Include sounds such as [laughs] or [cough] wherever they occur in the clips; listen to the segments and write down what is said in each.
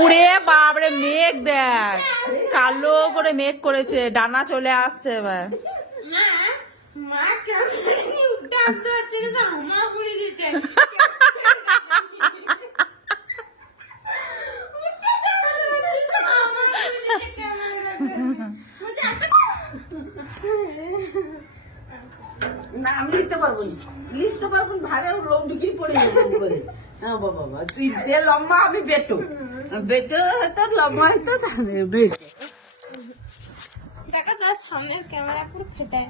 বাবারে মেঘ দেখ। কালো করে মেঘ করেছে ডানা চলে আসছে এবার। না আমি লিখতে পারব না। লিখতে পারব না ভাড়া লোক ঢুকিয়ে পড়ে যাব করে হ্যাঁ বাবা তুই সে লম্বা আমি বেটো। বেটো হয়তো লম্বা হয়তো তাহলে বেটো। দেখা তার সামনের ক্যামেরা পুরো ফেটে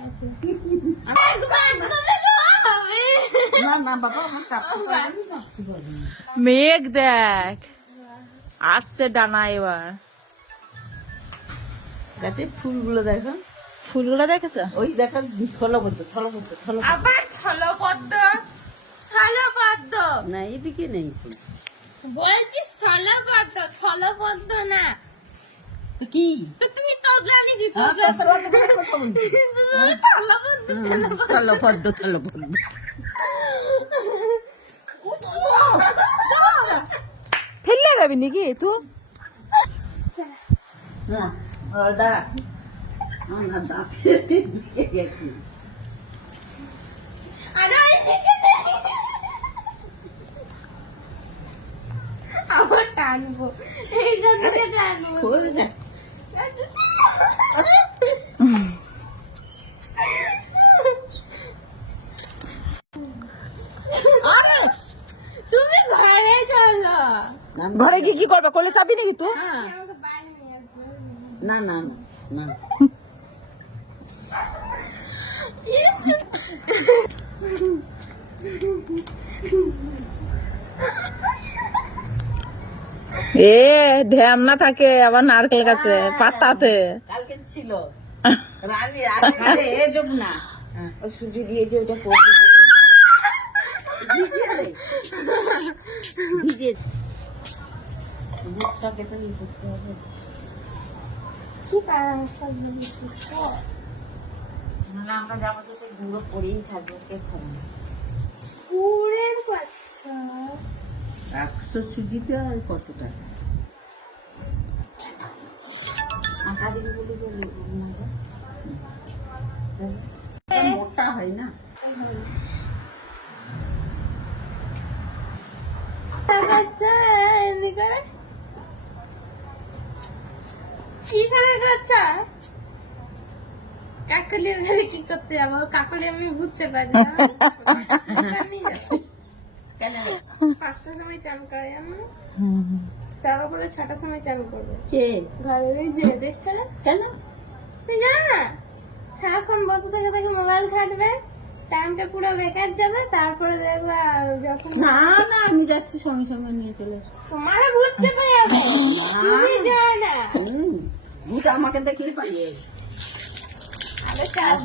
মেঘ দেখ। আসছে ডানা এবার। গাছে ফুলগুলো দেখো। ফুলগুলো দেখেছ? ওই দেখা থলবদ্ধ থলবদ্ধ থলবদ্ধ আবার স্থলপদ্ম স্থলপদ্ম না এদিকে নেই। ফুল বলছি স্থলপদ্ম স্থলপদ্ম না। তো কি? তো তুমি তো থলবদ্ধ থলবদ্ধ ফেললে যাবি নাকি তুই? দাঁড়া। আমার দাঁতে গেছি টানবো টানবো তুমি ঘরে চলো ঘরে গিয়ে কি করবে কোলে চাবি নাকি হ্যাঁ। আসবে না না না না এ ঢ্যামনা থাকে আবার নারকেল গাছে পাতাতে। কালকে ছিল। রানী আরে এ যাব না। ও সুজি দিয়েছে ওটা করবি ভিজে রে। ভিজে। বুকটাকে তো ই করতে হবে। কি কারণটা বলছিস নাহলে আমরা যাব তো গুঁড়ো পরেই থাকব কে খাব একশো সুজিতে আর কত টাকা? মোটা হয় না? কি ঘরে কি করতে যাব? কাকলি আমি বুঝতে পারি [laughs] পাঁচটার সময় চান করে আমি তার উপরে ছটার সময় চান করব। কে? ঘরে ওই যে দেখছে না? কেন? তুই জানো না? সারাক্ষণ বসে থেকে থেকে মোবাইল ঘাটবে টাইমটা পুরো বেকার যাবে তারপরে দেখবে যখন না না আমি যাচ্ছি সঙ্গে সঙ্গে নিয়ে চলে তোমার পেরে যাবে। তুমি যাও না। ভূত আমাকে দেখিয়ে পালিয়ে আরে চাপ